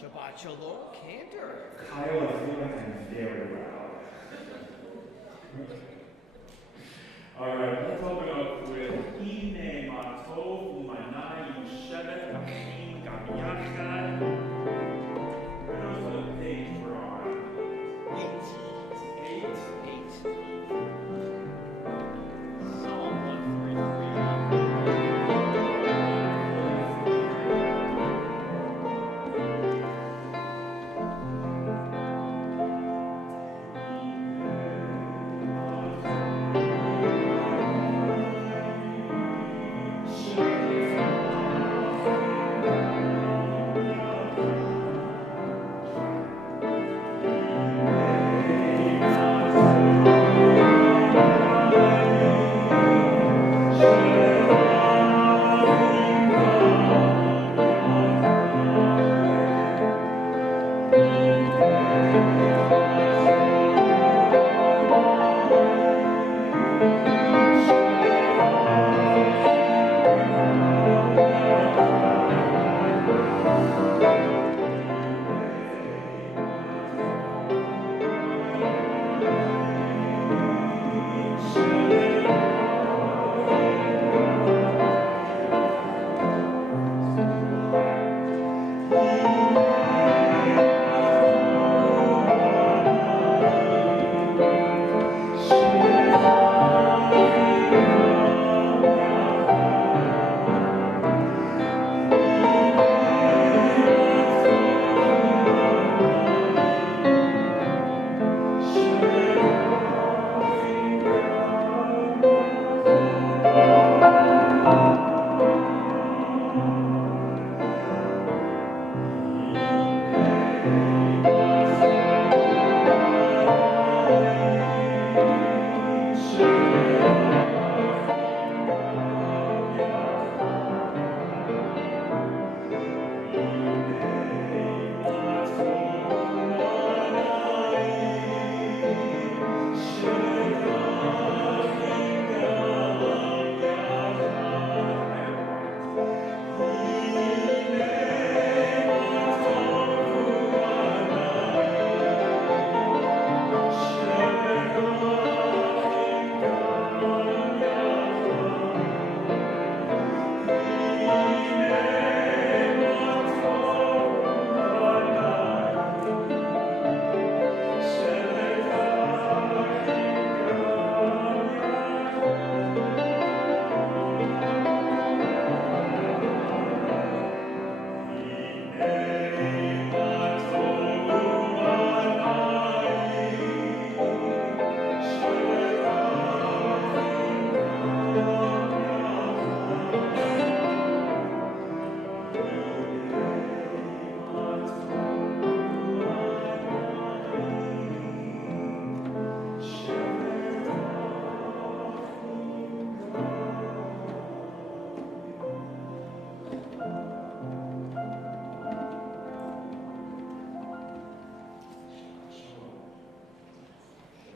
Shabbat Shalom, Cantor. Kyle is doing very well. All right, let's open up with Ine Matov Umanai Shevet Achim Gam Yachad. Who knows what page we're on? 8. Psalm 143.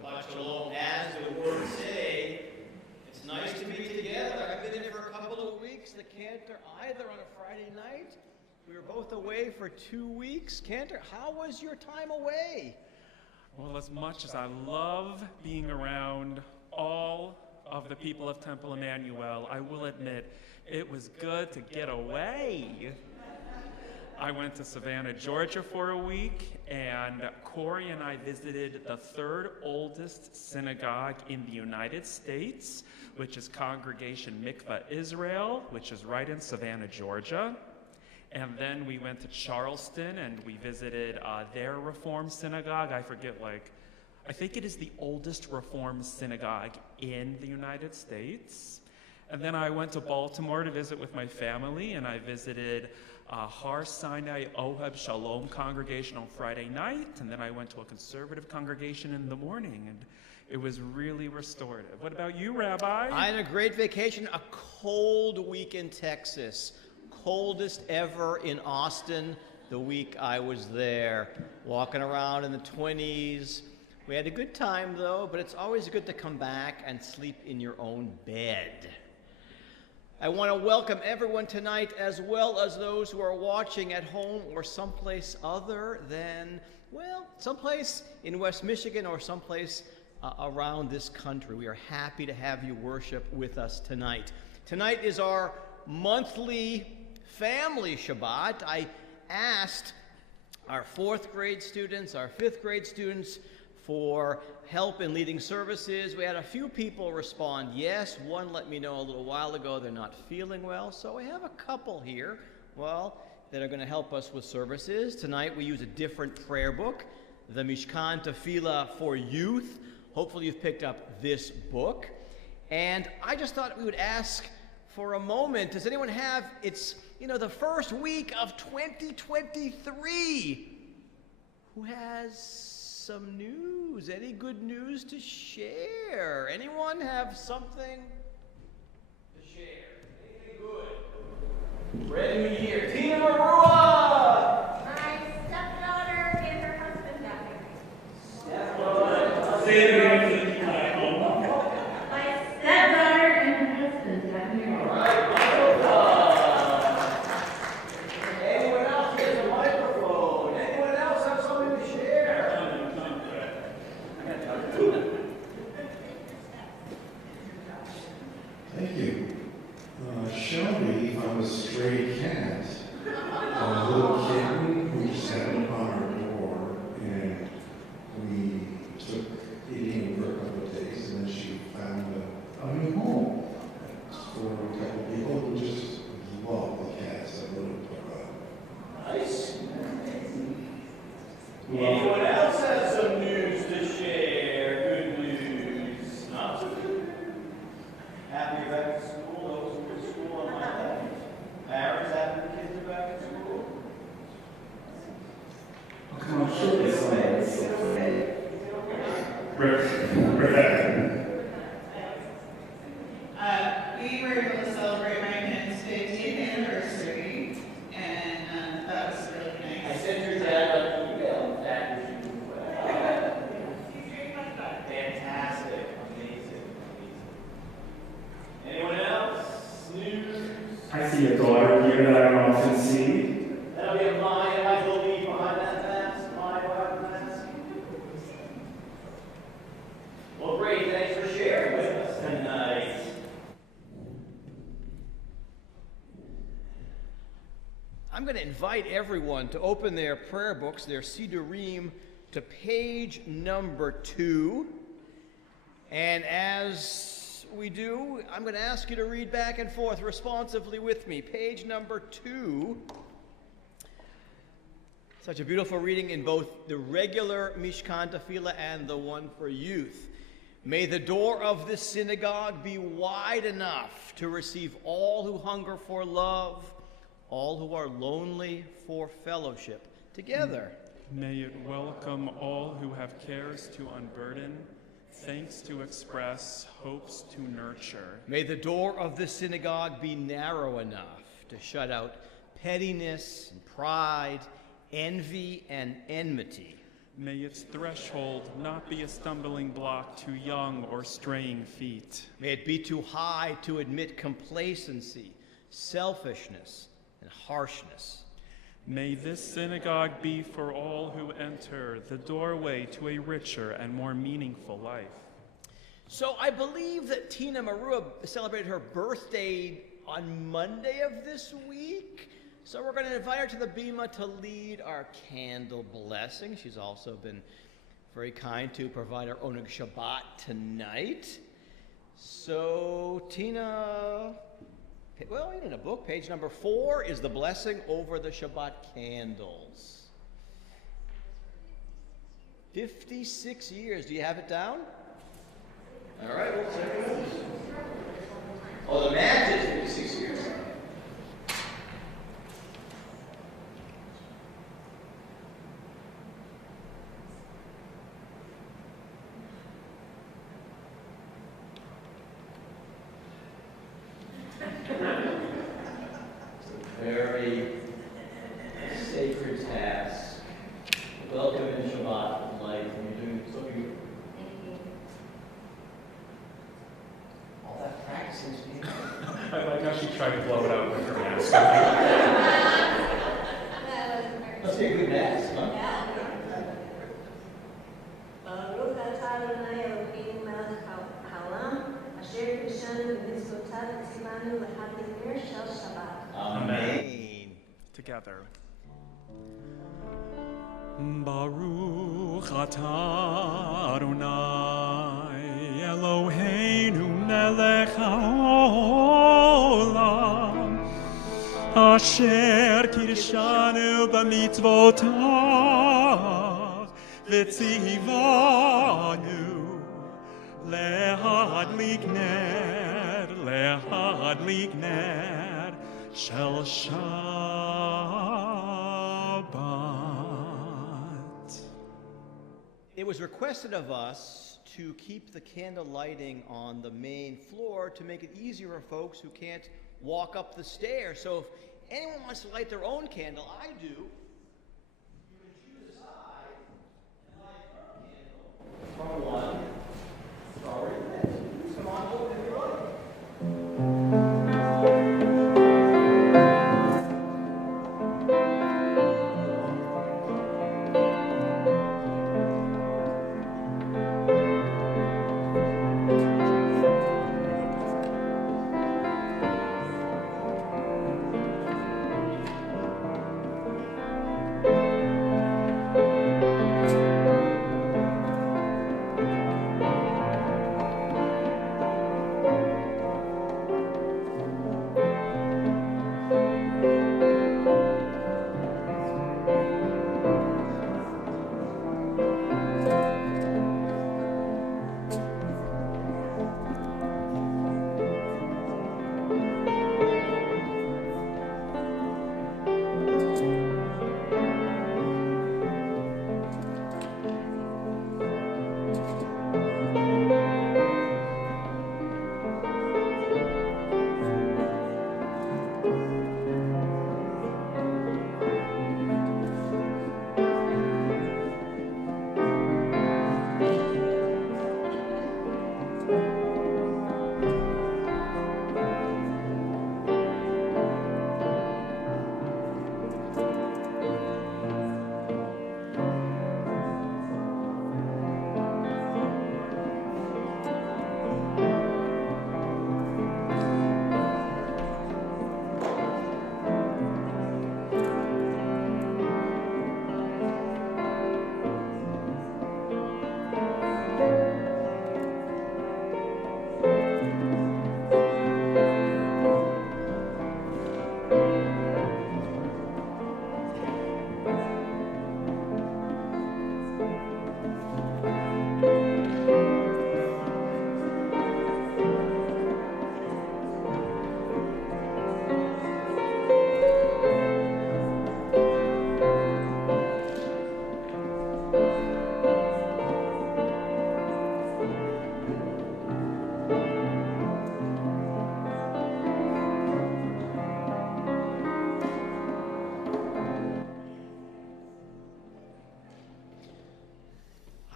Shabbat Shalom. As the words say, it's nice to be together. I've been here for a couple of weeks. The Cantor either on a Friday night. We were both away for 2 weeks. Cantor, how was your time away? Well, as much as I love being around all of the people of Temple Emanuel, I will admit it was good to get away. I went to Savannah, Georgia for a week, and Corey and I visited the third oldest synagogue in the United States, which is Congregation Mikvah Israel, which is right in Savannah, Georgia. And then we went to Charleston and we visited their Reform synagogue. I think it is the oldest Reform synagogue in the United States. And then I went to Baltimore to visit with my family, and I visited Har Sinai Oheb Shalom congregation on Friday night, and then I went to a conservative congregation in the morning, and it was really restorative. What about you, Rabbi? I had a great vacation, a cold week in Texas. Coldest ever in Austin the week I was there. Walking around in the 20s. We had a good time, though, but it's always good to come back and sleep in your own bed. I want to welcome everyone tonight, as well as those who are watching at home or someplace other than, well, someplace in West Michigan or someplace around this country. We are happy to have you worship with us tonight. Tonight is our monthly family Shabbat. I asked our 4th grade students, our 5th grade students, for help in leading services. We had a few people respond yes. One let me know a little while ago they're not feeling well. So we have a couple here, well, that are going to help us with services. Tonight we use a different prayer book, the Mishkan Tefillah for Youth. Hopefully you've picked up this book. And I just thought we would ask for a moment, does anyone have, it's, the first week of 2023. Who has some news? Any good news to share? Anyone have something to share? Anything good? Brand new year. Tina Marua! My stepdaughter and her husband got married. Stepdaughter. My stepdaughter and her husband got married. All right. Anyone else has a microphone? Anyone else have something to share? Thank you. Shelby found a stray cat, a little kitten who sat upon our door, and we took it in for a couple of days, and then she found a new home for a couple of people who just love the cats that little Nice. Anyone else has some news to share? Good news. Not so good. Happy you're back to school. Those who are in school on my left. Parents happy the kids are back to school. Come on, show this We were able to celebrate my kids' 15th anniversary, and that was really I nice. sent your dad an email. Dad, was you doing well? Fantastic. Amazing. Anyone else? News? I see a daughter here that I don't often see. That'll be a Maya, I believe, behind that mask. Maya behind the mask. Well, great. Thanks for sharing with us tonight. I'm going to invite everyone to open their prayer books, their Sidurim, to page number 2. And as we do, I'm going to ask you to read back and forth responsively with me. Page number 2. Such a beautiful reading in both the regular Mishkan Tefillah and the one for youth. May the door of this synagogue be wide enough to receive all who hunger for love, all who are lonely for fellowship. Together. May it welcome all who have cares to unburden, thanks to express, hopes to nurture. May the door of this synagogue be narrow enough to shut out pettiness and pride, envy and enmity. May its threshold not be a stumbling block to young or straying feet. May it be too high to admit complacency, selfishness, and harshness. May this synagogue be for all who enter the doorway to a richer and more meaningful life. So I believe that Tina Marua celebrated her birthday on Monday of this week. So we're going to invite her to the Bima to lead our candle blessing. She's also been very kind to provide our Oneg Shabbat tonight. So Tina, well, in a book, page number 4 is the blessing over the Shabbat candles. 56 years. Do you have it down? All right, we'll check it out. Oh, the match is 56 years. Very sacred task. Welcome in Shabbat life, and you're doing so beautiful. All that practicing. I like how she tried to blow it out with her mask. Must be a good mask, huh? ברוך אתה אדוני אלוהינו מלך העולם, אשר קידשנו במצוותיו וציוונו להדליקה של שבת. Amen. Together. Baruch atah Adonai Eloheinu melech haolam Asher kidshanu b'mitzvotav v'tzivanu lehadlik ner shel Shabbat. It was requested of us to keep the candle lighting on the main floor to make it easier for folks who can't walk up the stairs. So if anyone wants to light their own candle, I do. You can choose a side and light your candle from one or the next. Come on over, everybody.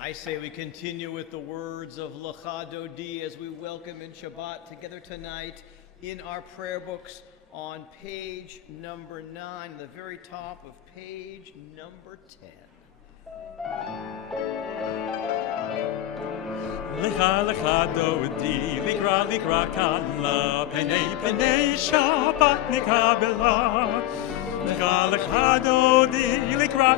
I say we continue with the words of Lecha Dodi as we welcome in Shabbat together tonight in our prayer books on page number 9, the very top of page number 10. Lecha lecha Dodi, likra kala, penei Shabbat nikabela. Lecha lecha Dodi, likra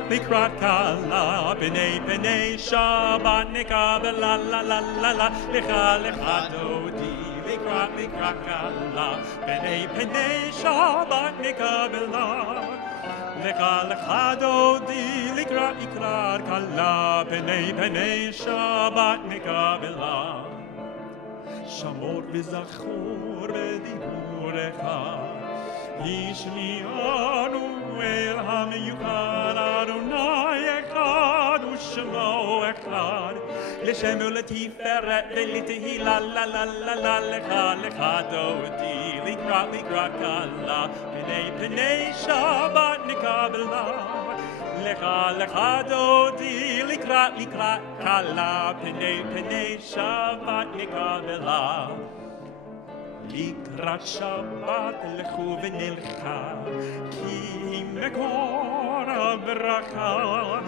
kala, penei Shabbat nikabela la la la la. Lecha lecha Dodi, likra kala, penei Shabbat nikabela. Lecha lecha Dodi, likra kala, penei Shabbat nikabela. Shamor v'zachor b'diburecha, Yishmi'anu el ha'miyukad, Adonai echad u'shemo echad, L'shem u'letiferet ve'litehila la la la la, Lecha Dodi, likra kala, penei Shabbat nikabela. Lecha Dodi, likra kala, penei Shabbat nikabela. לקראת שבת לכו ונלכה, כי מקור הברכה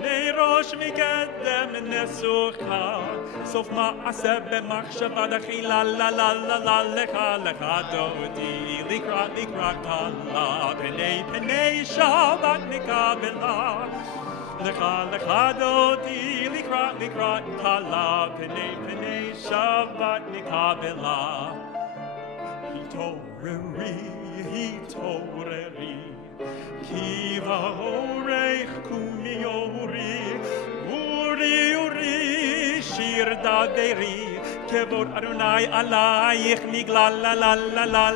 לראש מקדם נסוכה, סוף מעשה במחשבה דחילה, לה לה לה לה לך לך דודי, לקראת כלה, פני פני שבת נקבלה, לך דודי, לקראת כלה, פני פני שבת נקבלה. התעוררי, כי באורך קומי אורי, שיר דברי, כבוד אדוני עלייך נגלה, לה לה לה לה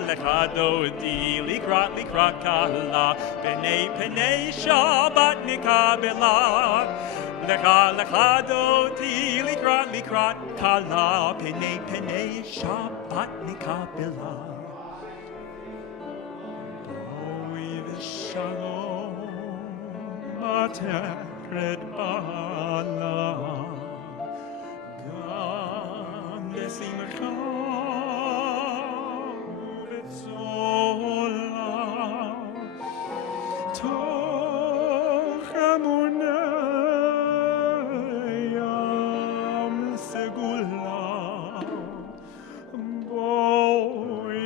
לך דודי, לקראת כלה, פני שבת נקבלה. לך דודי, לקראת כלה, פני שבת נקבלה. בואי ושלום עטרת בעלה, גם לשמחה וצולה, תוך אמונה ים סגולה, בואי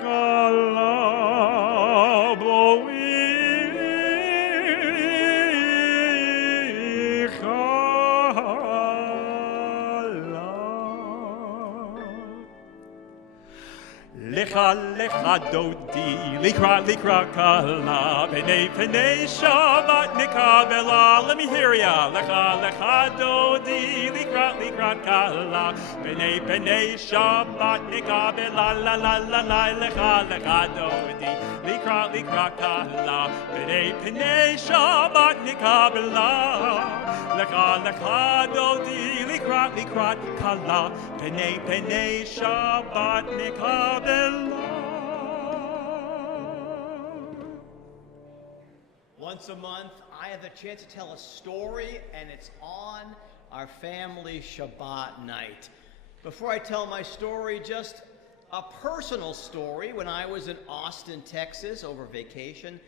כלה, בואי לך דודי, לקראת כלה, פני שבת נקבלה. Let me hear ya. לך דודי, לקראת כלה, פני שבת נקבלה, לה לה לה לה. לך דודי, לקראת כלה, פני שבת נקבלה. לך דודי, לקראת כלה, פני שבת נקבלה. Once a month, I have the chance to tell a story, and it's on our family Shabbat night. Before I tell my story, just a personal story. When I was in Austin, Texas, over vacation,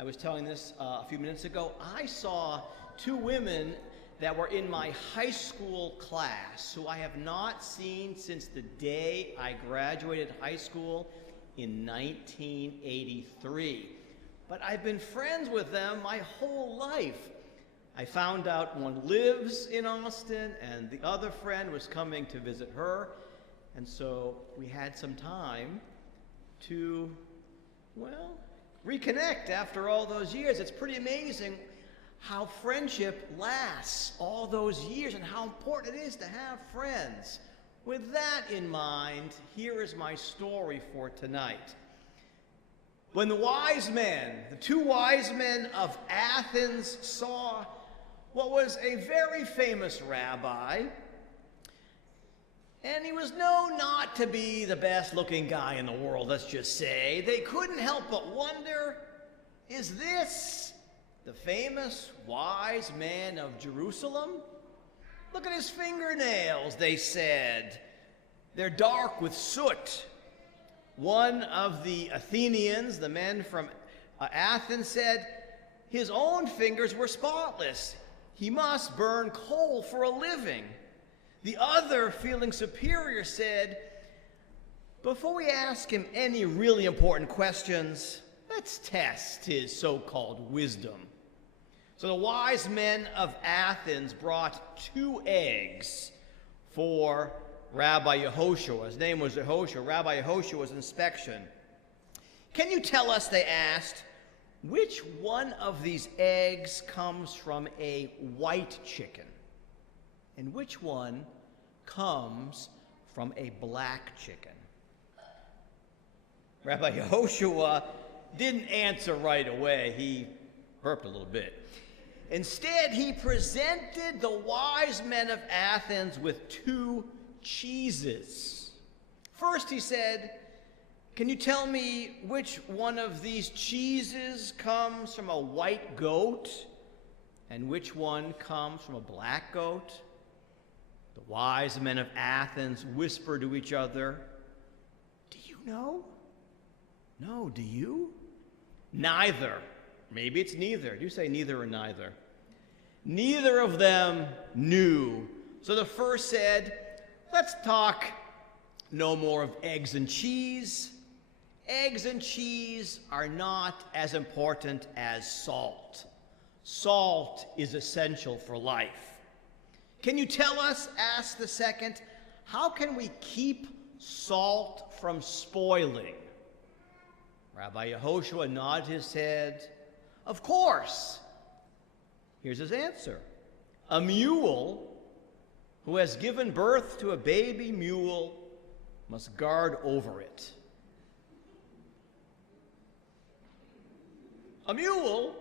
I was telling this a few minutes ago, I saw two women that were in my high school class who I have not seen since the day I graduated high school in 1983. But I've been friends with them my whole life. I found out one lives in Austin and the other friend was coming to visit her. And so we had some time to, well, reconnect after all those years. It's pretty amazing how friendship lasts all those years and how important it is to have friends. With that in mind, here is my story for tonight. When the two wise men of Athens saw what was a very famous rabbi, and he was known not to be the best looking guy in the world, let's just say, they couldn't help but wonder, is this the famous wise man of Jerusalem? Look at his fingernails, they said. They're dark with soot. One of the Athenians, the men from Athens, said his own fingers were spotless. He must burn coal for a living. The other, feeling superior, said, before we ask him any really important questions, let's test his so-called wisdom. So the wise men of Athens brought 2 eggs for Rabbi Yehoshua. His name was Yehoshua. Rabbi Yehoshua's inspection. Can you tell us, they asked, which one of these eggs comes from a white chicken? And which one comes from a black chicken? Rabbi Yehoshua didn't answer right away. He burped a little bit. Instead, he presented the wise men of Athens with 2 cheeses. First, he said, can you tell me which one of these cheeses comes from a white goat and which one comes from a black goat? The wise men of Athens whispered to each other, know? No, do you? Neither. Maybe it's neither. Do you say neither or neither? Neither of them knew. So the first said, let's talk no more of eggs and cheese. Eggs and cheese are not as important as salt. Salt is essential for life. Can you tell us, asked the second, how can we keep salt from spoiling? Rabbi Yehoshua nodded his head. Of course. Here's his answer. A mule who has given birth to a baby mule must guard over it. A mule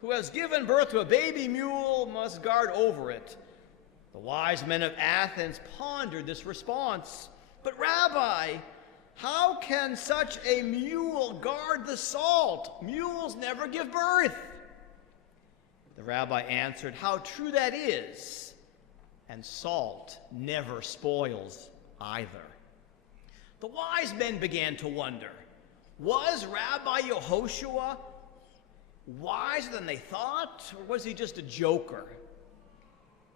who has given birth to a baby mule must guard over it. The wise men of Athens pondered this response. But Rabbi, how can such a mule guard the salt? Mules never give birth. The rabbi answered, how true that is. And salt never spoils either. The wise men began to wonder, was Rabbi Yehoshua wiser than they thought, or was he just a joker?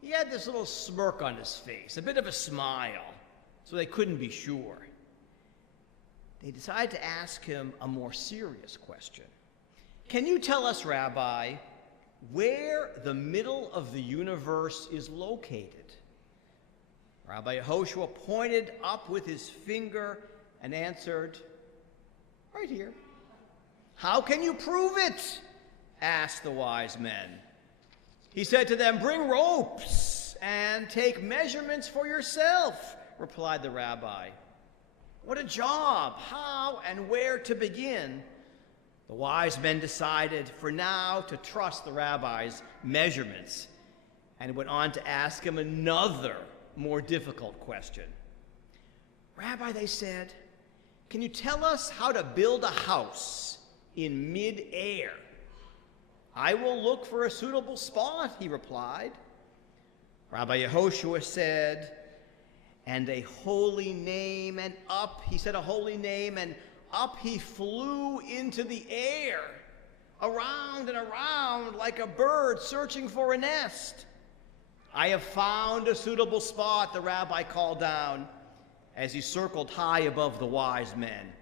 He had this little smirk on his face, a bit of a smile, so they couldn't be sure. They decided to ask him a more serious question. Can you tell us, Rabbi, where the middle of the universe is located? Rabbi Yehoshua pointed up with his finger and answered, right here. How can you prove it? Asked the wise men. He said to them, bring ropes and take measurements for yourself, replied the rabbi. What a job! How and where to begin? The wise men decided for now to trust the rabbi's measurements and went on to ask him another more difficult question. Rabbi, they said, can you tell us how to build a house in mid-air? I will look for a suitable spot, he replied. Rabbi Yehoshua said, and a holy name, and up, he said a holy name, and up he flew into the air, around and around like a bird searching for a nest. I have found a suitable spot, the rabbi called down as he circled high above the wise men.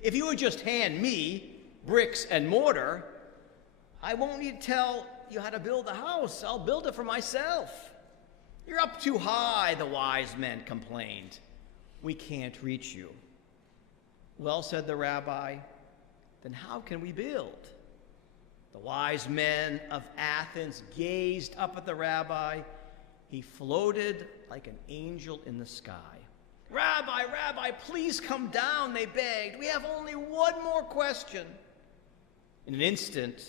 If you would just hand me bricks and mortar, I won't need to tell you how to build a house. I'll build it for myself. You're up too high, the wise men complained. We can't reach you. Well, said the rabbi, then how can we build? The wise men of Athens gazed up at the rabbi. He floated like an angel in the sky. Rabbi, Rabbi, please come down, they begged. We have only one more question. In an instant,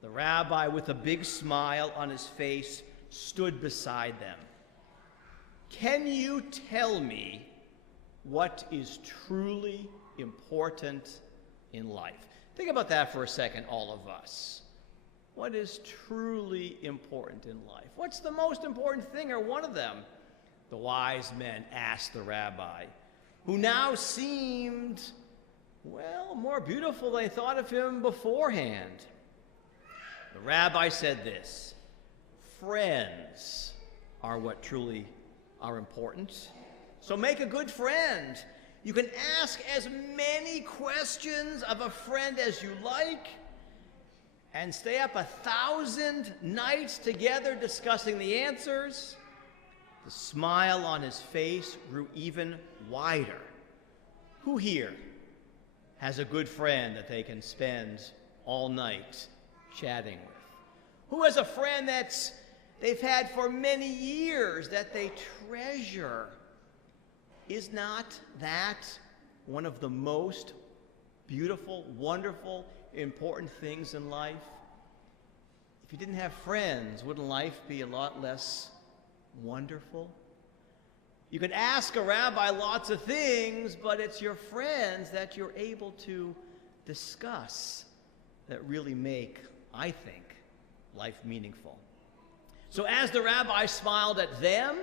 the rabbi, with a big smile on his face, stood beside them. Can you tell me what is truly important in life? Think about that for a second, all of us. What is truly important in life? What's the most important thing, or one of them? The wise men asked the rabbi, who now seemed, well, more beautiful than they thought of him beforehand. The rabbi said this, friends are what truly are important. So make a good friend. You can ask as many questions of a friend as you like and stay up 1,000 nights together discussing the answers. The smile on his face grew even wider. Who here has a good friend that they can spend all night chatting with? Who has a friend that's they've had for many years that they treasure? Is not that one of the most beautiful, wonderful, important things in life? If you didn't have friends, wouldn't life be a lot less wonderful? You can ask a rabbi lots of things, but it's your friends that you're able to discuss that really make, I think, life meaningful. So as the rabbi smiled at them,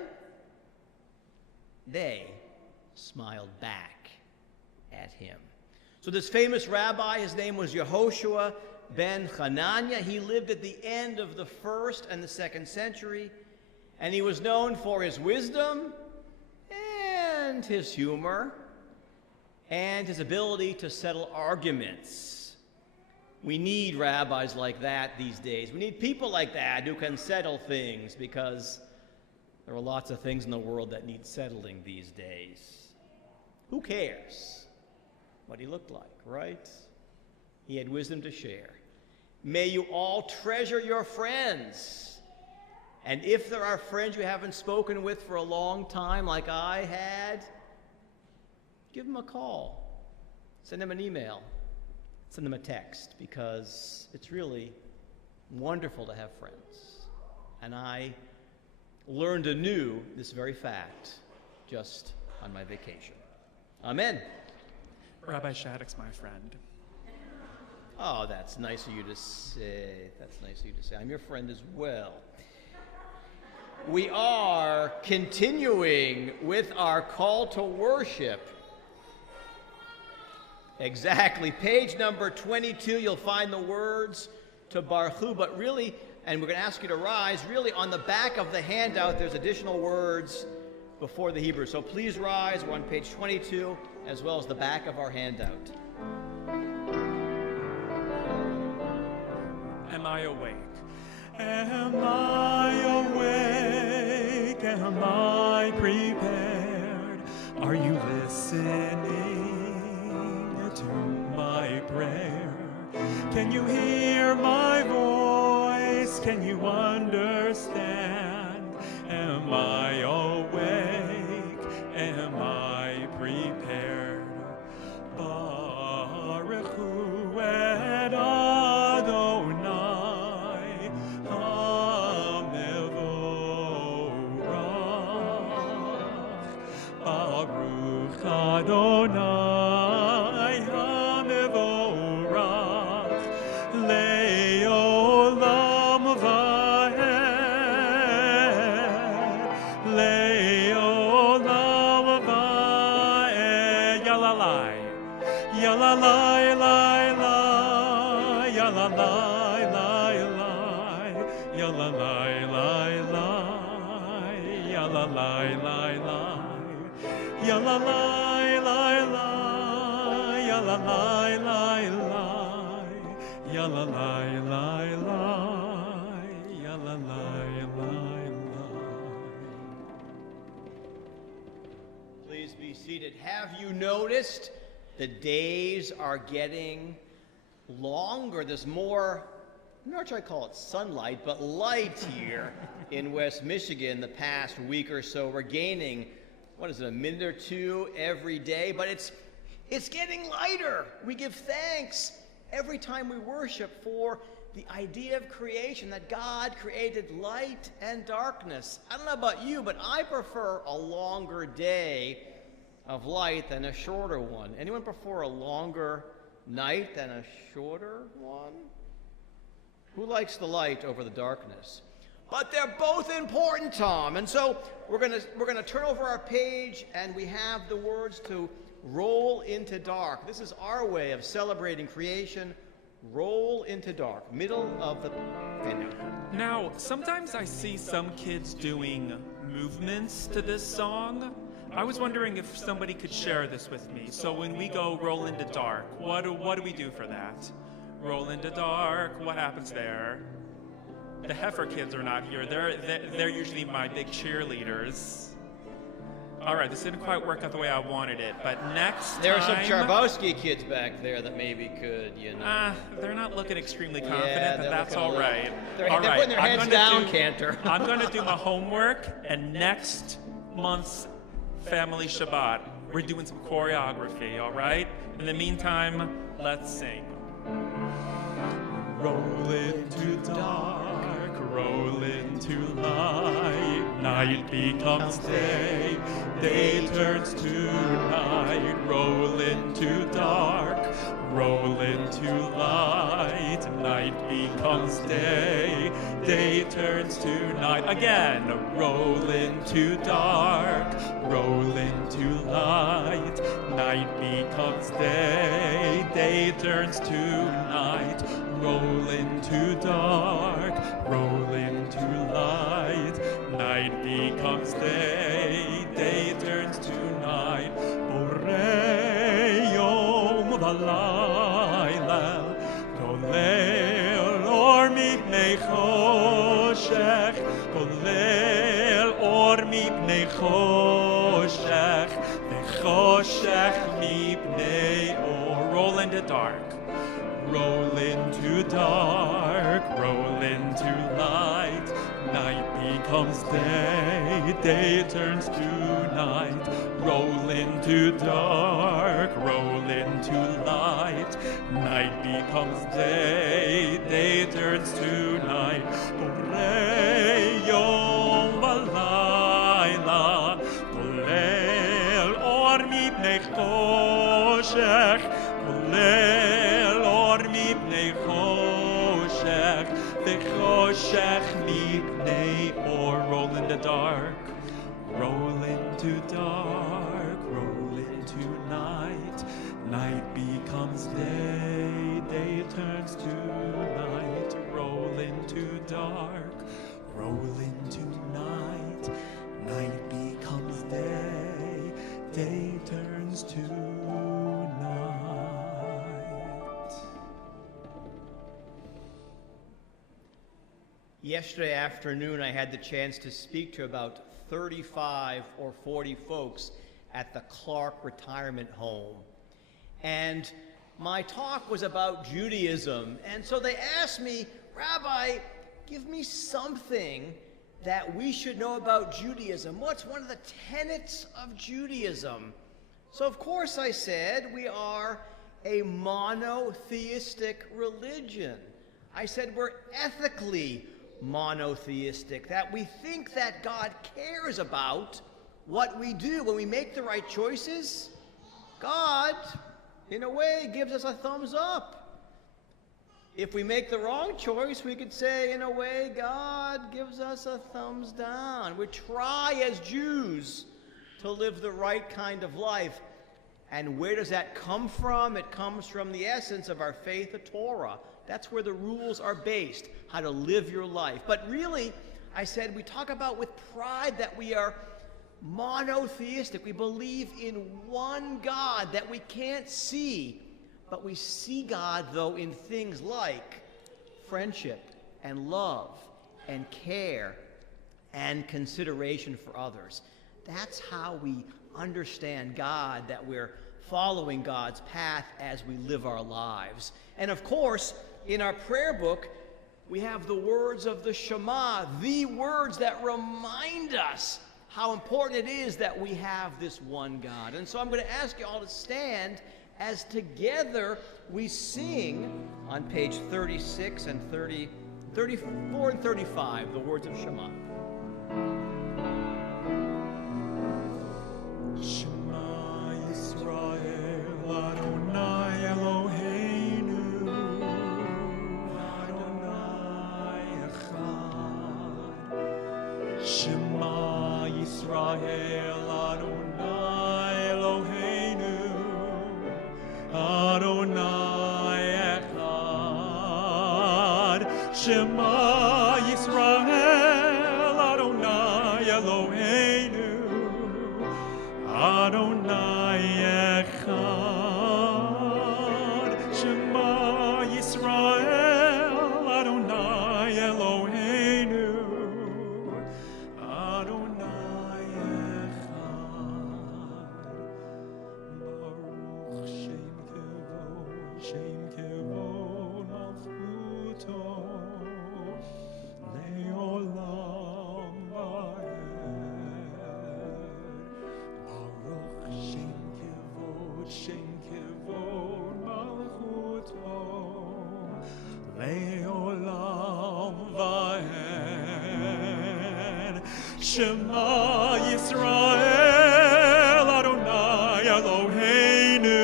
they smiled back at him. So this famous rabbi, his name was Yehoshua ben Hananiah. He lived at the end of the 1st and the 2nd century, and he was known for his wisdom and his humor and his ability to settle arguments. We need rabbis like that these days. We need people like that who can settle things, because there are lots of things in the world that need settling these days. Who cares what he looked like, right? He had wisdom to share. May you all treasure your friends. And if there are friends you haven't spoken with for a long time, like I had, give them a call. Send them an email. Send them a text, because it's really wonderful to have friends. And I learned anew this very fact just on my vacation. Amen. Rabbi Shattuck's my friend. Oh, that's nice of you to say. That's nice of you to say. I'm your friend as well. We are continuing with our call to worship. Exactly. Page number 22, you'll find the words to Baruch, but really, and we're going to ask you to rise, really on the back of the handout, there's additional words before the Hebrew. So please rise. We're on page 22, as well as the back of our handout. Am I awake? Am I awake? Am I prepared? Are you listening to my prayer? Can you hear my voice? Can you understand? Am I awake? Am I prepared? Baruch Hu et Adonai HaMevorach. Baruch Adonai HaMevorach Le'olam va'ed. Le'olam va'ed. Yalalai. Yalalai, lai, lai. Yalalai, lai, lai. Yalalai, lai, lai. Yalalai, lai, lai. Yalalai, lai, lai. Yalalai, lai, lai. Yalalai, lai, lai. Yalalai, lai, lai. Please be seated. Have you noticed the days are getting longer? There's more, I'm not sure I call it sunlight, but light here in West Michigan the past week or so. We're gaining, what is it, a minute or two every day, but it's getting lighter. We give thanks every time we worship for the idea of creation, that God created light and darkness. I don't know about you, but I prefer a longer day of light than a shorter one. Anyone prefer a longer night than a shorter one? Who likes the light over the darkness? But they're both important, Tom. And so we're gonna turn over our page, and we have the words to roll into dark. This is our way of celebrating creation. Roll into dark, middle of the handout. Now, sometimes I see some kids doing movements to this song. I was wondering if somebody could share this with me. So when we go roll into dark, what do we do for that? Roll into dark, what happens there? The heifer kids are not here. They're usually my big cheerleaders. All right, this didn't quite work out the way I wanted it, but next time... There are some Charbowski kids back there that maybe could, you know. They're not looking extremely confident, Yeah, but that's all right. They're All right, putting their heads down, Cantor. I'm going to do my homework, and next month's Family Shabbat, we're doing some choreography, all right? In the meantime, let's sing. Roll into dark, roll into light. Night becomes day, day turns to night, roll into dark, roll into light. Night becomes day, day turns to night. Again, roll into dark, roll into light. Night becomes day, day turns to night, roll into dark, roll into light. Night becomes day, day turns to night. Borei yom v'layla, kolel or mipnei choshech, kolel or mipnei choshech, v'choshech mipnei or. Roll into dark, roll into dark, roll into light. Night becomes day, day turns to night. Roll into dark, roll into light. Night becomes day, day turns to night. Borei yom v'layla, kolel or mipnei choshech, kolel or mipnei choshech, v'choshech mipnei or. Roll into dark, roll into dark, roll into night. Night becomes day, day turns to night. Roll into dark, roll into night. Night becomes day, day turns to night. Yesterday afternoon, I had the chance to speak to about 35 or 40 folks at the Clark Retirement Home. And my talk was about Judaism. And so they asked me, Rabbi, give me something that we should know about Judaism. What's one of the tenets of Judaism? So of course I said we are a monotheistic religion. I said we're ethically monotheistic, that we think that God cares about what we do. When we make the right choices, God, in a way, gives us a thumbs up. If we make the wrong choice, we could say, in a way, God gives us a thumbs down. We try as Jews to live the right kind of life. And where does that come from? It comes from the essence of our faith, the Torah. That's where the rules are based, how to live your life. But really, I said, we talk about with pride that we are monotheistic. We believe in one God that we can't see, but we see God, though, in things like friendship and love and care and consideration for others. That's how we understand God, that we're following God's path as we live our lives. And of course, in our prayer book, we have the words of the Shema, the words that remind us how important it is that we have this one God. And so I'm going to ask you all to stand as together we sing on page 36 and 34 and 35, the words of Shema. Shema Yisrael, Adonai Eloheinu, Adonai Echad. Shema Yisrael, Adonai Eloheinu, Adonai Echad. Shema Yisrael, Adonai Eloheinu, Adonai Echad. Shema Yisrael, Adonai Eloheinu, Adonai Echad. Baruch Shem Kevod Malchuto, Le'olam Va'ed. Baruch Shema Yisrael, Adonai Eloheinu,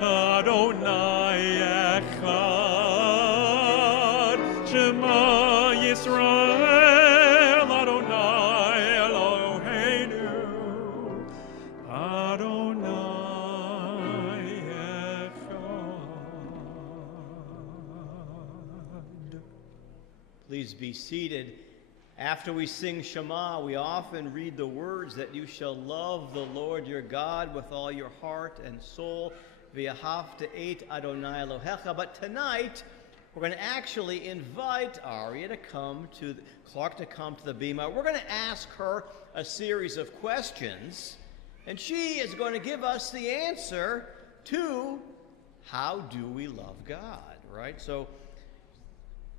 Adonai Echad. Shema Yisrael, Adonai Eloheinu, Adonai Echad. Please be seated. After we sing Shema, we often read the words that you shall love the Lord your God with all your heart and soul. V'ahavta et Adonai Elohecha. But tonight, we're going to actually invite Aria to come to Clark to come to the bima. We're going to ask her a series of questions, and she is going to give us the answer to how do we love God, right? So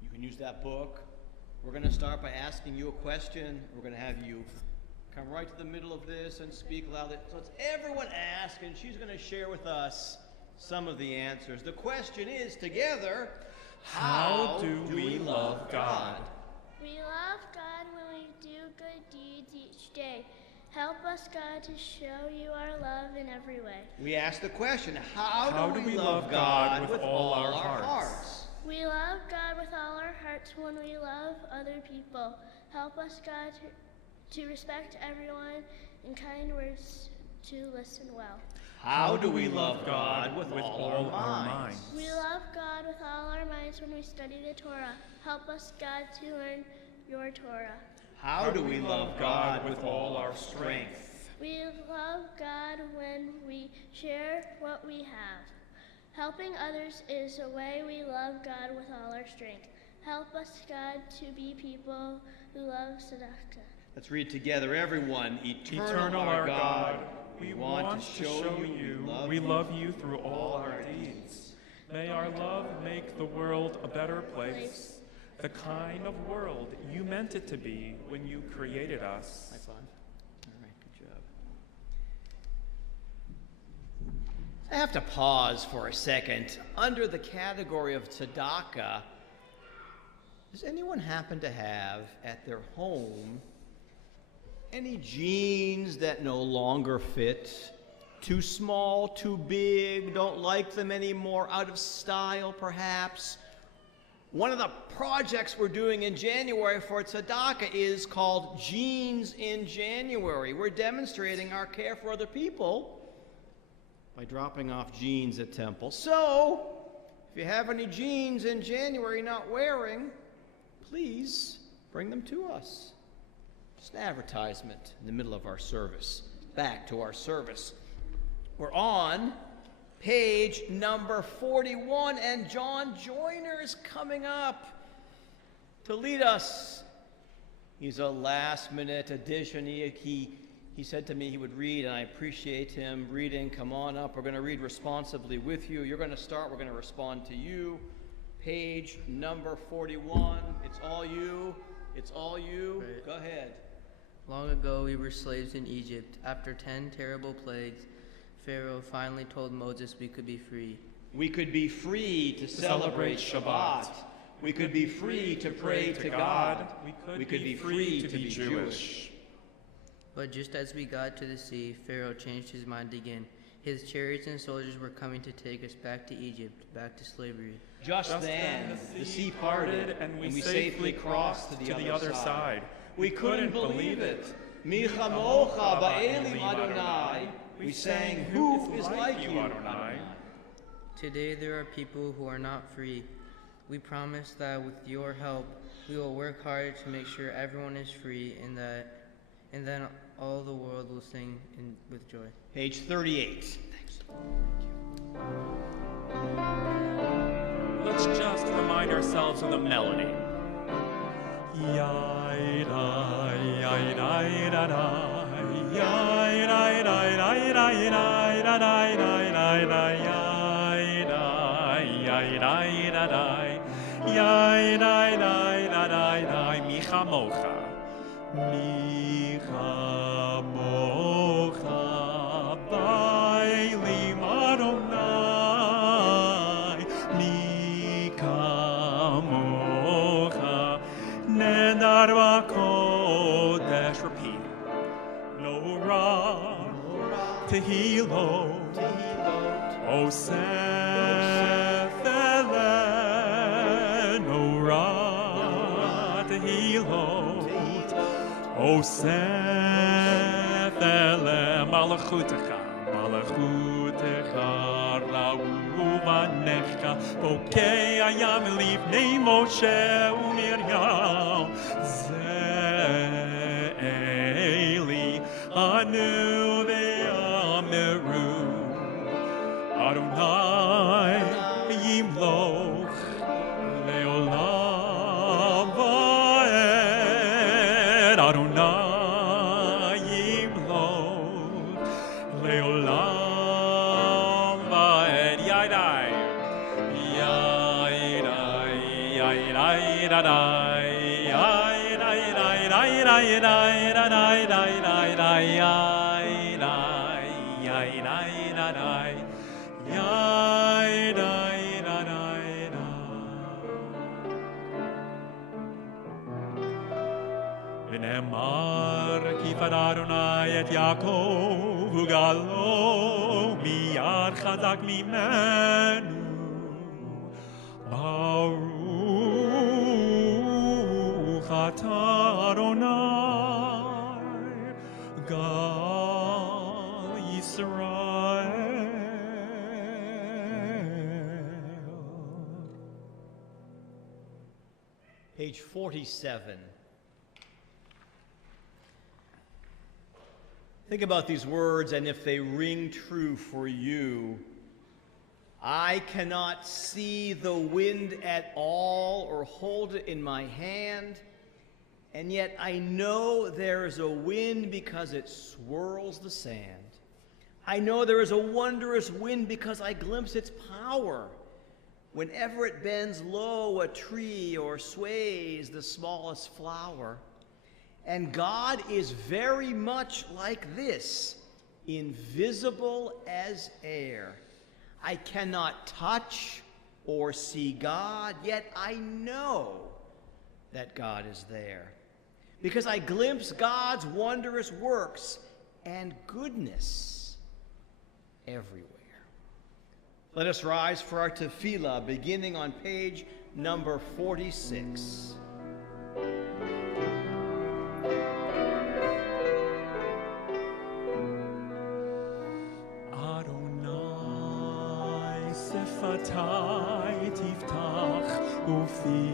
you can use that book. We're going to start by asking you a question. We're going to have you come right to the middle of this and speak loudly. So it's everyone ask, and she's going to share with us some of the answers. The question is, together, How do we love God? We love God when we do good deeds each day. Help us, God, to show you our love in every way. We ask the question, how do we love God with all our hearts? We love God with all our hearts when we love other people. Help us, God, to respect everyone and kind words to listen well. How do we love God with all our minds? We love God with all our minds when we study the Torah. Help us, God, to learn your Torah. How do we love God with all our strength? We love God when we share what we have. Helping others is a way we love God with all our strength. Help us, God, to be people who love tzedakah. Let's read together, everyone. Eternal our God, we want to show you we love you through all our deeds. May our love make the world a better place, the kind of world you meant it to be when you created us. High five. All right, good job. I have to pause for a second. Under the category of tzedakah, does anyone happen to have at their home any jeans that no longer fit? Too small, too big, don't like them anymore, out of style perhaps? One of the projects we're doing in January for tzedakah is called Jeans in January. We're demonstrating our care for other people by dropping off jeans at Temple. So, if you have any jeans in January not wearing, please bring them to us. Just an advertisement in the middle of our service. Back to our service. We're on page number 41, and John Joyner is coming up to lead us. He's a last-minute addition. He said to me he would read, and I appreciate him reading. Come on up. We're going to read responsibly with you. You're going to start. We're going to respond to you. Page number 41. It's all you. It's all you. Right. Go ahead. Long ago we were slaves in Egypt. After 10 terrible plagues, Pharaoh finally told Moses we could be free. We could be free to celebrate Shabbat. We could be free to pray to God. We could be free to be Jewish. But just as we got to the sea, Pharaoh changed his mind again. His chariots and soldiers were coming to take us back to Egypt, back to slavery. Just then, the sea parted, and we safely crossed to the other side. We couldn't believe it. Mi chamocha ba'elim Adonai. We sang, "Who is like you, Adonai?" Today there are people who are not free. We promise that with your help, we will work hard to make sure everyone is free, and then all the world will sing with joy. Page 38. Thanks. Let's just remind ourselves of the melody. Nedar tehilot, Osef elenu ra, tehilot, Osef elem malachutecha, malachutecha ra'u vanecha, bokei hayam lifnei Moshe u'Miriam, Ze'eli anu ve'ameru, Adonai yimloch le'olam va'ed, Adonai yimloch le'olam va'ed. Yadai, yadai, yadai, yadai, yadai, yadai, yadai, yadai, yadai, V'nemar kifad Adonai et Yaakov ugalo miyad chazak mimenu Baruch atah Adonai Gal Yisrael. Page 47. Think about these words, and if they ring true for you. I cannot see the wind at all or hold it in my hand, and yet I know there is a wind because it swirls the sand. I know there is a wondrous wind because I glimpse its power. Whenever it bends low a tree or sways the smallest flower. And God is very much like this, invisible as air. I cannot touch or see God, yet I know that God is there, because I glimpse God's wondrous works and goodness everywhere. Let us rise for our tefillah, beginning on page number 46. Sifatai tiftach ufi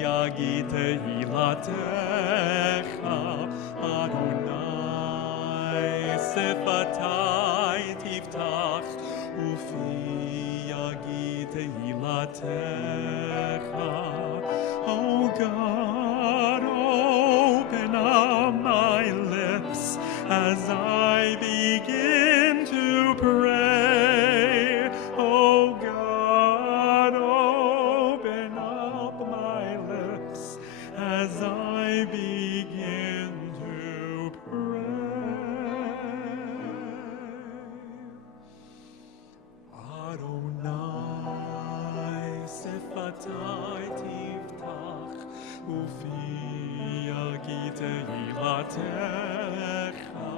yagid tehilatecha Adonai sifatai tiftach ufi yagid tehilatecha. Oh God, open up my lips as I begin to pray. Oh God, open up my lips as I begin to pray. Adonai sifatai tiftach ufi yagid tehilatecha.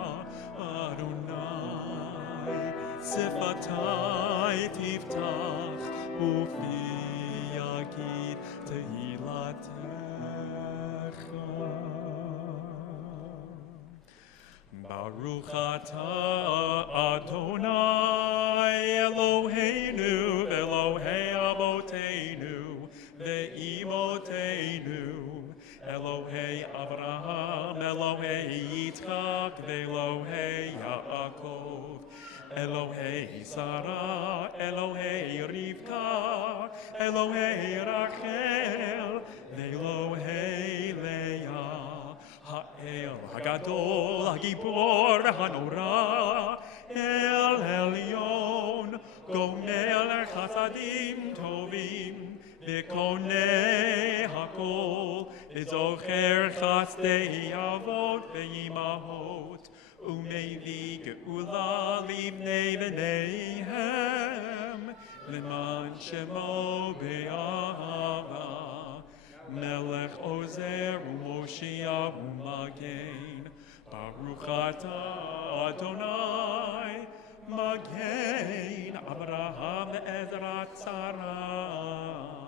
Adonai sifatai tiftach ufi yagid tehilatecha. Baruch atah Adonai Eloheinu Elohei Avoteinu ve'imotenu Elohei Avraham Elohei Yitzchak ve'Elohei Yaakov Elohei Sarah, Elohei Rivka, Elohei Rachel, Elohei Leah, Ha'el Hagadol, Hagibor, Hanora, El Elyon, Gomel Chasadim Tovim, V'konei Hakol, V'zocher Chasdei Avot Ve'imahot, Umevi geula livnei v'neihem Leman shemo be'ahava Melech ozer u'moshiach u'magen Baruch atah Adonai Magen Abraham Ezra Tzara.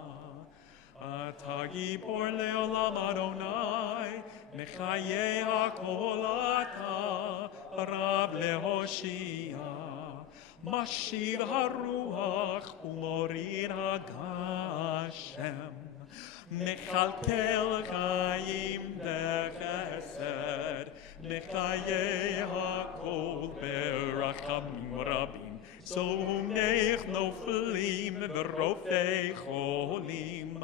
אתה גיבור לעולם אדוני, מחיי הכל אתה, רב להושיע. משיב הרוח ומוריד הגשם, מכלכל חיים בחסד, מחיי הכל ברחמים רבים. סומך נופלים ורופא חולים,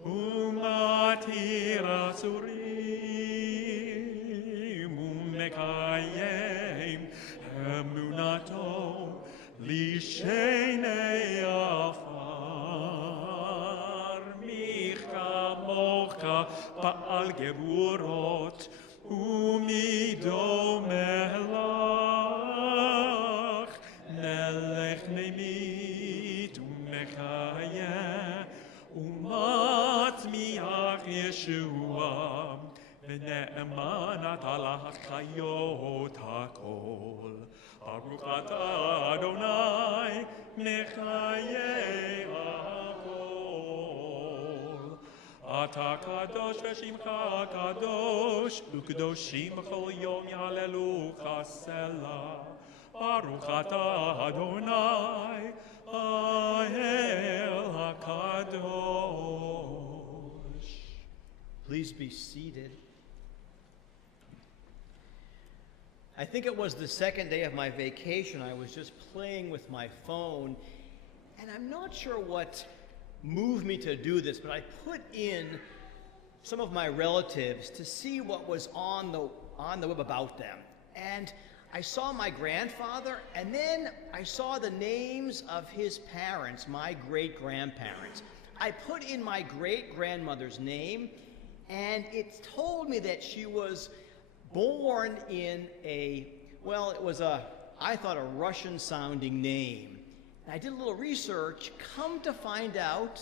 ומתיר אסורים, ומקיים אמונתו לשני עפר. מי כמוך פעל גבורות, ומי דומה לך, מלך ממית ומחיה, ומצמיח ישוע, ונאמן אתה לחיות הכל. ברוך אתה אדוני מחיי הכל. אתה קדוש ושמך קדוש, וקדושים בכל יום יהללוך סלה. ברוך אתה אדוני האל הקדוש. Please be seated. I think it was the second day of my vacation. I was just playing with my phone, and I'm not sure what moved me to do this, but I put in some of my relatives to see what was on the web about them. And I saw my grandfather, and then I saw the names of his parents, my great-grandparents. I put in my great-grandmother's name, and it told me that she was born in I thought a Russian-sounding name. And I did a little research, come to find out,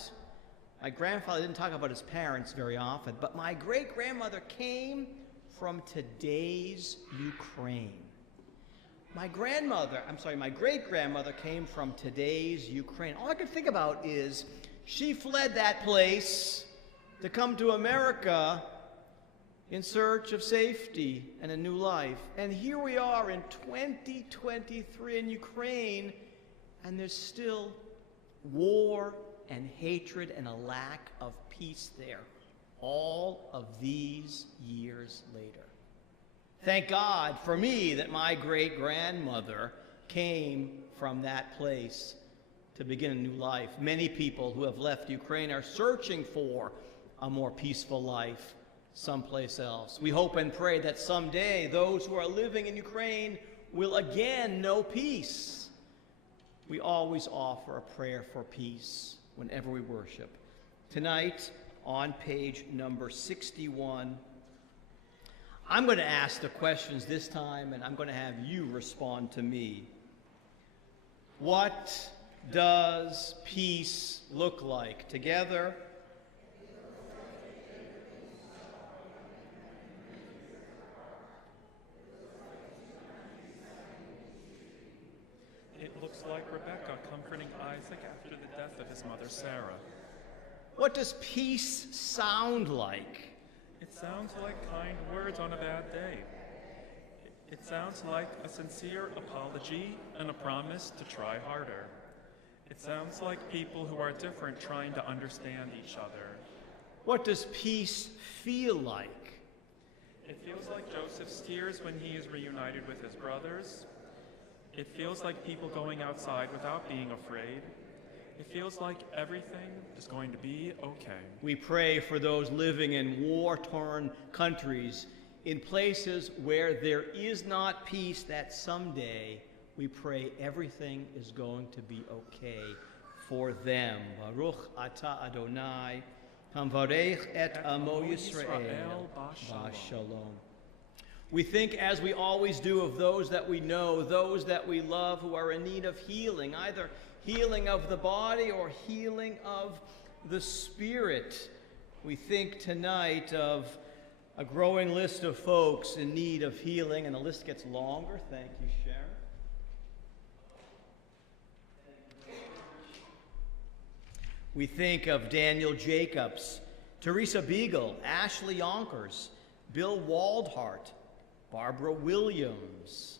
my grandfather didn't talk about his parents very often, but my great-grandmother came from today's Ukraine. My great-grandmother came from today's Ukraine. All I could think about is she fled that place to come to America in search of safety and a new life. And here we are in 2023 in Ukraine, and there's still war and hatred and a lack of peace there, all of these years later. Thank God for me that my great-grandmother came from that place to begin a new life. Many people who have left Ukraine are searching for a more peaceful life someplace else. We hope and pray that someday those who are living in Ukraine will again know peace. We always offer a prayer for peace whenever we worship. Tonight, on page number 61, I'm going to ask the questions this time, and I'm going to have you respond to me. What does peace look like? Together. It looks like Rebecca comforting Isaac after the death of his mother Sarah. What does peace sound like? It sounds like kind words on a bad day. It sounds like a sincere apology and a promise to try harder. It sounds like people who are different trying to understand each other. What does peace feel like? It feels like Joseph's tears when he is reunited with his brothers. It feels like people going outside without being afraid. It feels like everything is going to be okay. We pray for those living in war-torn countries, in places where there is not peace, that someday we pray everything is going to be okay for them. Baruch atah Adonai, hamvarech et amo Yisrael b'shalom. We think, as we always do, of those that we know, those that we love who are in need of healing, either healing of the body or healing of the spirit. We think tonight of a growing list of folks in need of healing, and the list gets longer. Thank you, Sharon. We think of Daniel Jacobs, Teresa Beagle, Ashley Yonkers, Bill Waldhart, Barbara Williams.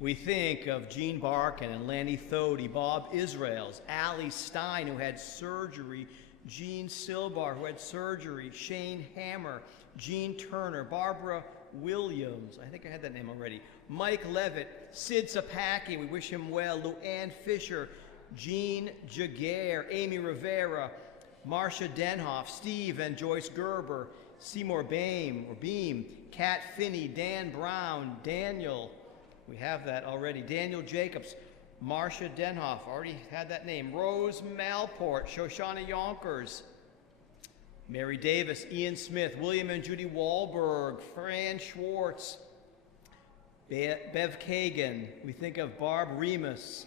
We think of Jean Barkin and Lanny Thody, Bob Israels, Allie Stein, who had surgery, Jean Silbar, who had surgery, Shane Hammer, Jean Turner, Barbara Williams, I think I had that name already, Mike Levitt, Sid Sapaki, we wish him well, Luann Fisher, Jean Jaguar, Amy Rivera, Marcia Denhoff, Steve and Joyce Gerber, Seymour Beam, Kat Finney, Dan Brown, Daniel, we have that already, Daniel Jacobs, Marcia Denhoff, already had that name, Rose Malport, Shoshana Yonkers, Mary Davis, Ian Smith, William and Judy Wahlberg, Fran Schwartz, Bev Kagan. We think of Barb Remus,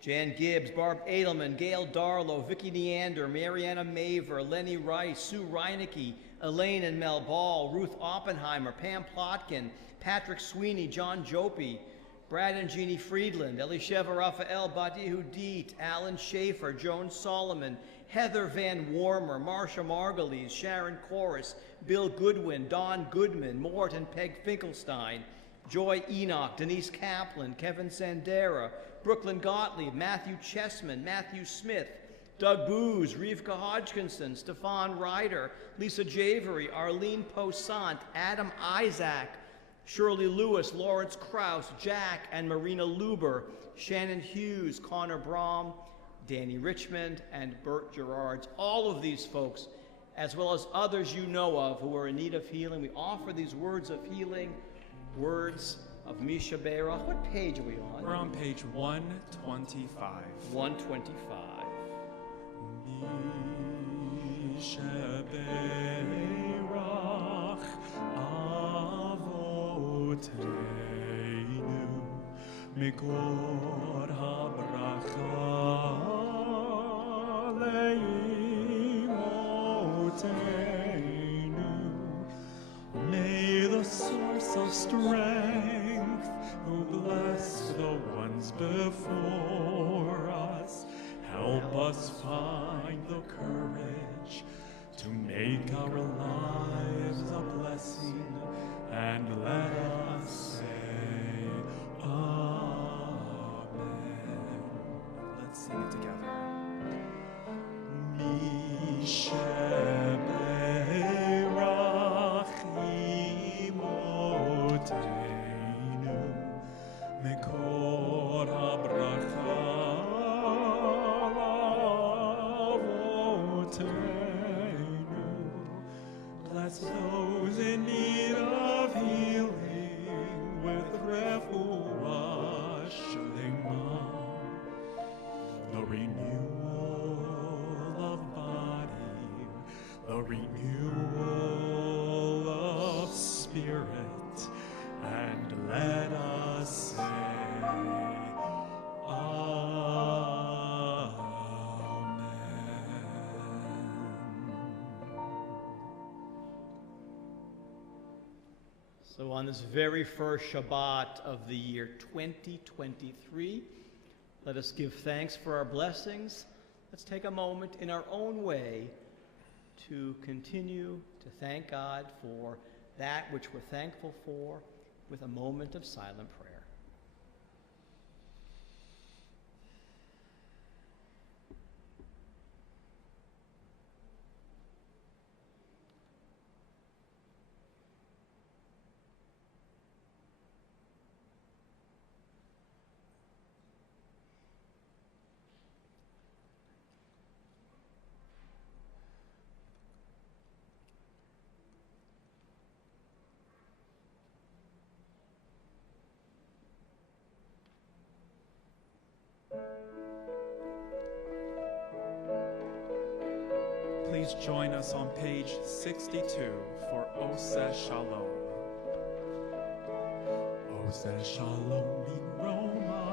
Jan Gibbs, Barb Edelman, Gail Darlow, Vicki Neander, Mariana Maver, Lenny Rice, Sue Reinecke, Elaine and Mel Ball, Ruth Oppenheimer, Pam Plotkin, Patrick Sweeney, John Jopi, Brad and Jeannie Friedland, Elisheva Raphael, Badihu Deet, Alan Schaefer, Joan Solomon, Heather Van Warmer, Marsha Margulies, Sharon Corris, Bill Goodwin, Don Goodman, Mort and Peg Finkelstein, Joy Enoch, Denise Kaplan, Kevin Sandera, Brooklyn Gottlieb, Matthew Chessman, Matthew Smith, Doug Booz, Rivka Hodgkinson, Stefan Ryder, Lisa Javery, Arlene Posant, Adam Isaac, Shirley Lewis, Lawrence Krause, Jack and Marina Luber, Shannon Hughes, Connor Brom, Danny Richmond, and Bert Gerards. All of these folks, as well as others you know of who are in need of healing, we offer these words of healing, words of Misha Beirach. What page are we on? We're on page 125. 125. Misha Beirach Avoteinu Mikor HaBracha Leimoteinu. May the source of strength, who blessed the ones before us, help us find the courage to make our lives a blessing, and let us say Amen. Let's sing it together. Misheberach imoteinu mekor habracha avoteinu. Bless those in need of healing with refuah shlema, the renewal of body, the renewal of spirit, and let us say So on this very first Shabbat of the year 2023, let us give thanks for our blessings. Let's take a moment in our own way to continue to thank God for that which we're thankful for with a moment of silent prayer. Please join us on page 62 for Oseh Shalom. Oseh Shalom bin Roma,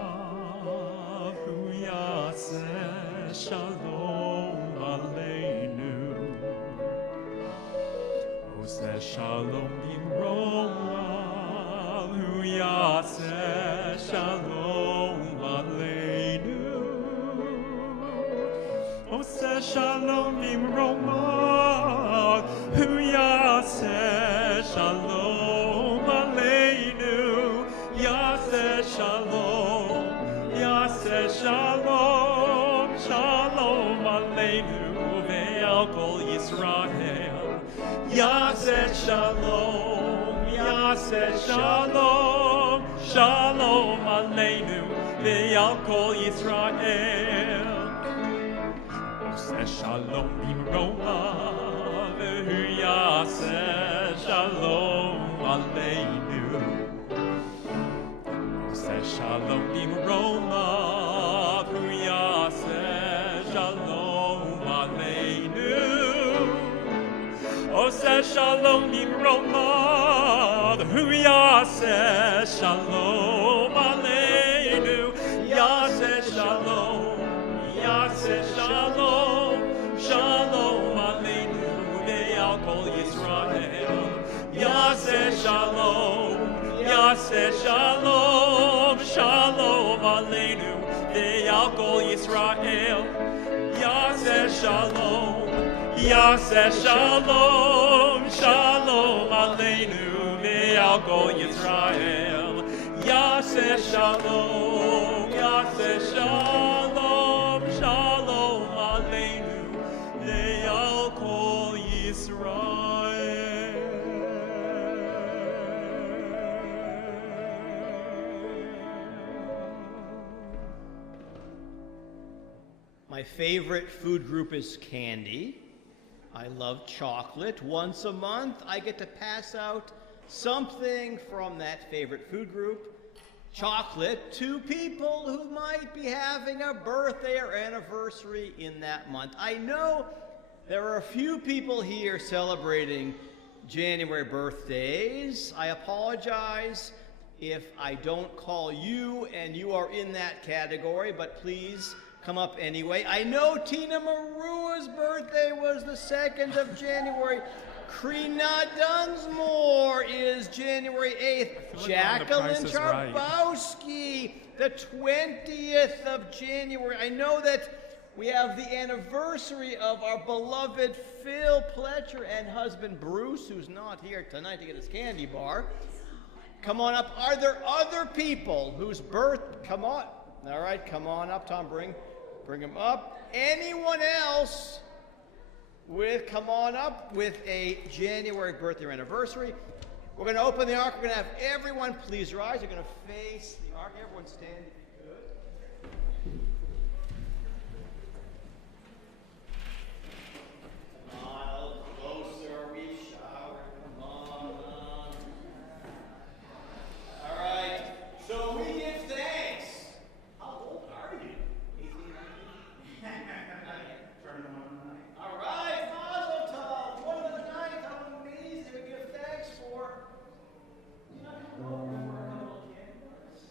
hu yaseh shalom aleinu. Oseh Shalom bin Roma, hu yaseh shalom aleinu. Oseh shalom bimromah, hu yaseh shalom aleinu, yaseh shalom, shalom aleinu ve'al kol Yisrael. Yaseh shalom, shalom aleinu ve'al kol Yisrael. Oseh shalom bimromah, ve'hu yaseh shalom aleinu. Oseh shalom bimromah, ve'hu yaseh shalom aleinu. Oseh shalom bimromah, hu yaseh shalom aleinu. Yaseh shalom, shalom aleinu ve'al kol Yisrael. Yaseh shalom, shalom aleinu ve'al kol Yisrael. Yaseh shalom, shalom aleinu ve'al kol Yisrael. Yaseh shalom, shalom aleinu ve'al kol Yisrael. My favorite food group is candy. I love chocolate. Once a month, I get to pass out something from that favorite food group, chocolate, to people who might be having a birthday or anniversary in that month. I know there are a few people here celebrating January birthdays. I apologize if I don't call you and you are in that category, but please come up anyway. I know Tina Marua's birthday was the 2nd of January. Krina Dunsmore is January 8th. Jacqueline Charbowski, the 20th of January. I know that we have the anniversary of our beloved Phil Pletcher and husband Bruce, who's not here tonight to get his candy bar. Come on up. Are there other people whose birth... Come on. All right, come on up, Tom. Bring them up. Anyone else come on up with a January birthday or anniversary. We're going to open the ark. We're going to have everyone please rise. You're going to face the ark. Everyone stand if you could. Come on, a little closer. We shower. Come on. All right. So we give thanks. How old are you? 18, 19? All right, Mazel Tov. One of the night. How amazing. We give thanks for. You know, for a couple of candles.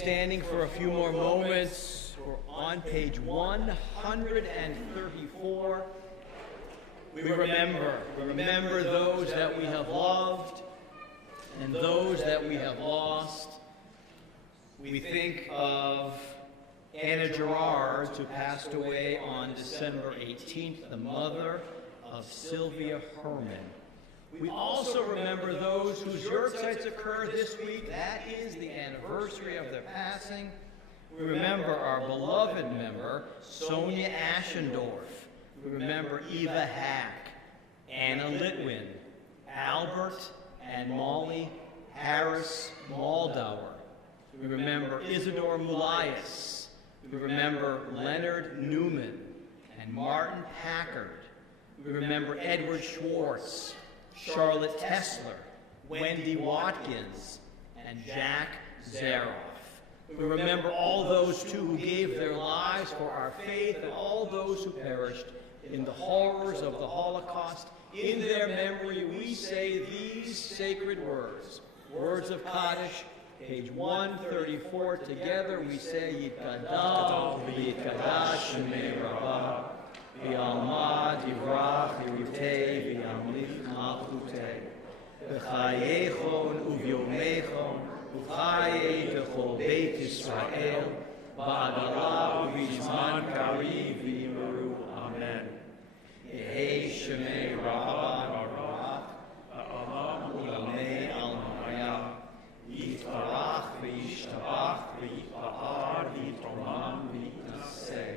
standing for a few more moments. We're on page 134. We remember those that we have loved and those that we have lost. We think of Anna Gerard, who passed away on December 18th, the mother of Sylvia Herman. We also remember those whose yahrzeits occur this week. That is the anniversary of their passing. We remember our beloved member, Sonia Aschendorf. We remember Eva Hack, Anna Litwin, Albert and Molly Harris Maldauer. We remember Isidore Mulias. We remember Leonard Newman and Martin Packard. We remember Edward Schwartz, Charlotte Tessler, Wendy Watkins, and Jack Zaroff. We remember all those too who gave their lives for our faith and all those who perished in the horrors of the Holocaust. In their memory, we say these sacred words. Words of Kaddish, page 134. Together we say, Yitgadal, V'yitkadash, Shemei Rabbah, V'yalma, Divrach, V'yutei, V'yamlich, Malchutei, V'chayechon, Uvyomechon, V'chaye, V'chol Beit Yisrael, V'adala, V'yizman Kari, V'yimaru. Amen. Yehei Shemei Rabbah, Barak, Ha'olam, Ulamei Al-Maya, Yitbarach, V'yishtabach, V'yitba'ar, V'yitromam, V'yitnaseh,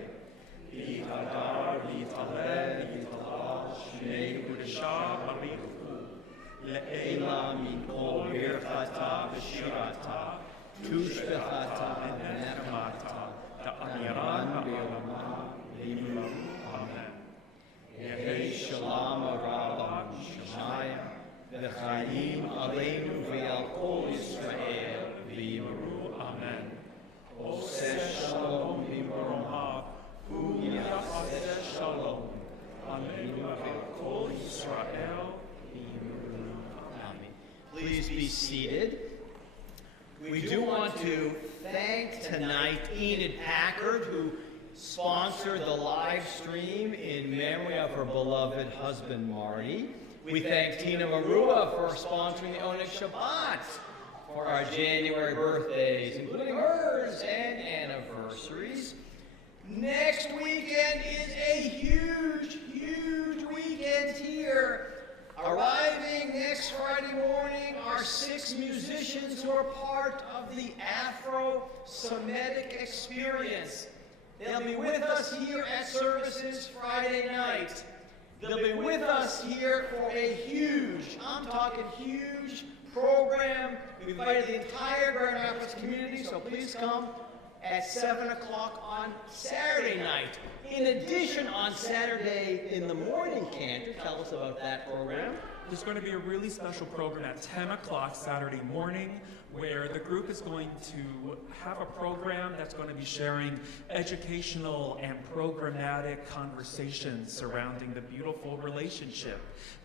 V'yitadar, V'yitaleh, V'yitalach, Shnei Kudeshah, Barichu, Le'ela min kol birchata v'shirata, tushbechata v'nechmata, ta'amiran b'yomah v'yimru. Amen. Yehei shalom rabba Shemaya, v'chaim aleinu v'yal kol Yisrael v'yimru. Amen. Oseh shalom v'yimroha, hu yaseh shalom, aleinu v'yal kol Yisrael v'yimru. Amen. Please be seated. We do want to thank tonight Enid Packard, who sponsored the live stream in memory of her beloved husband, Marty. We thank Tina Marua for sponsoring the Oneg Shabbat for our January birthdays, including hers and anniversaries. Next weekend is a huge, huge weekend here. Arriving next Friday morning are 6 musicians who are part of the Afro-Semitic experience. They'll be with us here at services Friday night. They'll be with us here for a huge, I'm talking huge, program. We've invited the entire Grand Rapids community, so please come at 7 o'clock on Saturday night. In addition, on Saturday in the morning, Cantor, tell us about that program. There's going to be a really special program at 10 o'clock Saturday morning where the group is going to have a program that's going to be sharing educational and programmatic conversations surrounding the beautiful relationship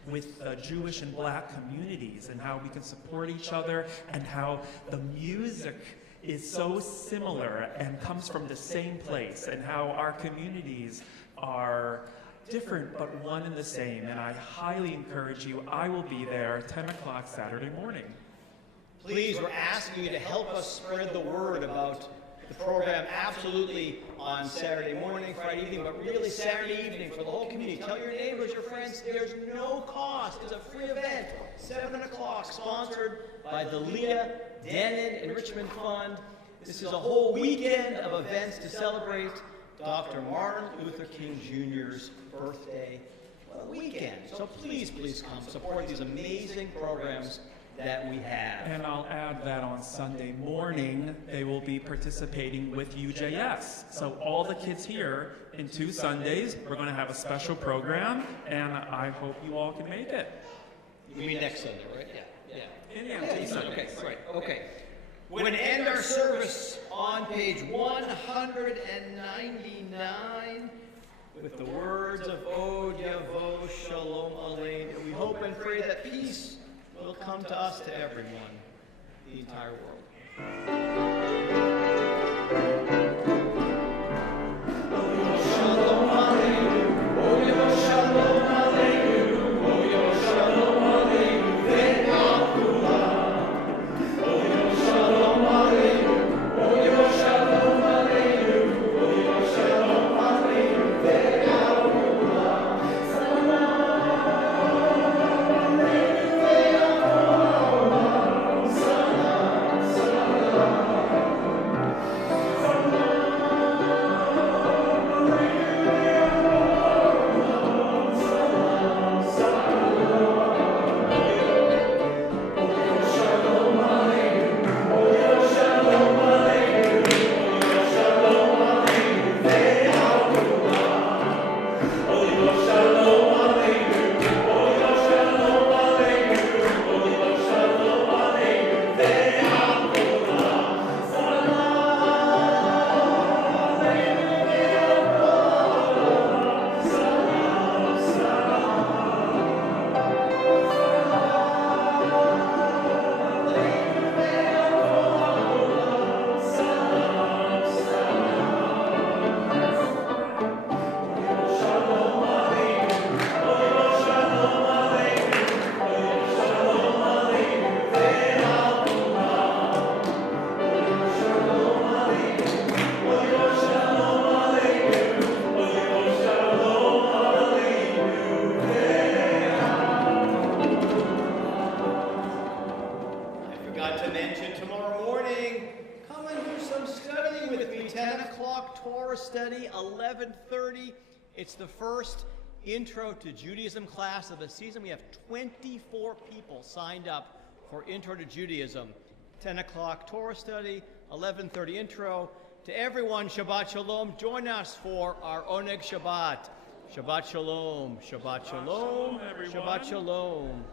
with the Jewish and Black communities and how we can support each other and how the music is so similar and comes from the same place and how our communities are different but one and the same. And I highly encourage you. I will be there 10 o'clock Saturday morning. Please, we're asking you to help us spread the word about the program absolutely on Saturday morning, Friday evening, but really Saturday evening for the whole community. Tell your neighbors, your friends, there's no cost. It's a free event, 7 o'clock, sponsored by the Leah Denon Enrichment Fund. This is a whole weekend of events to celebrate Dr. Martin Luther King Jr.'s birthday. What a weekend. So please, please come support these amazing programs that we have. And I'll add that on Sunday morning, they will be participating with UJS. So all the kids here in 2 Sundays, we're going to have a special program, and I hope you all can make it. You mean next Sunday, right? Yeah. Yeah, 2 Sundays. Okay, right, okay. We're going to end our service on page 199 with the words of Od Yavo Shalom Alein. We hope and pray that peace will come to us, to everyone, the entire world. 10 o'clock Torah study, 11:30. It's the first Intro to Judaism class of the season. We have 24 people signed up for Intro to Judaism. 10 o'clock Torah study, 11:30 intro. To everyone, Shabbat Shalom. Join us for our Oneg Shabbat. Shabbat Shalom. Shabbat Shalom. Shabbat Shalom, everyone. Shabbat Shalom.